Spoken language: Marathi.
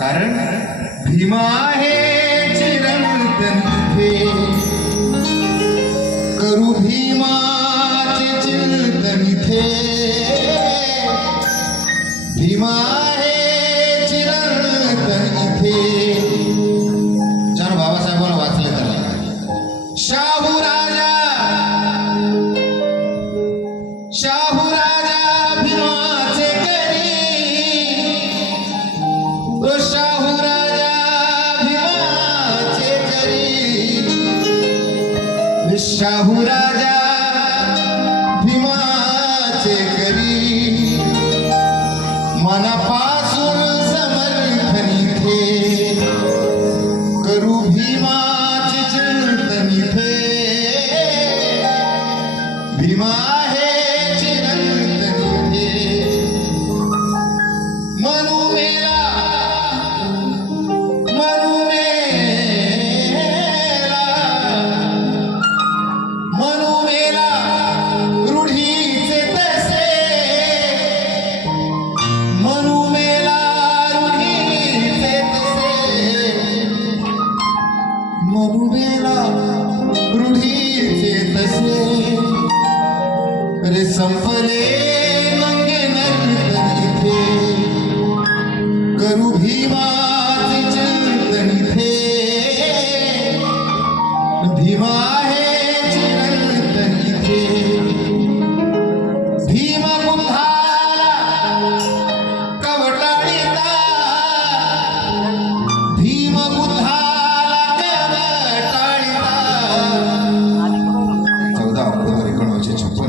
कारण भीमा आहे चिरंतन इथे करू भीमाचे चिंतन इथे भीमा आहे चिरंतन छान बाबासाहेबांना वाचले त्याला शाहू राजा. शाहू शाहू राजा भीमाचे करी. मनापासून समर्थन इथे करू भीमाचे चिंतन इथे भीमा संपले मंगे नर्तन करू भीमा भीमा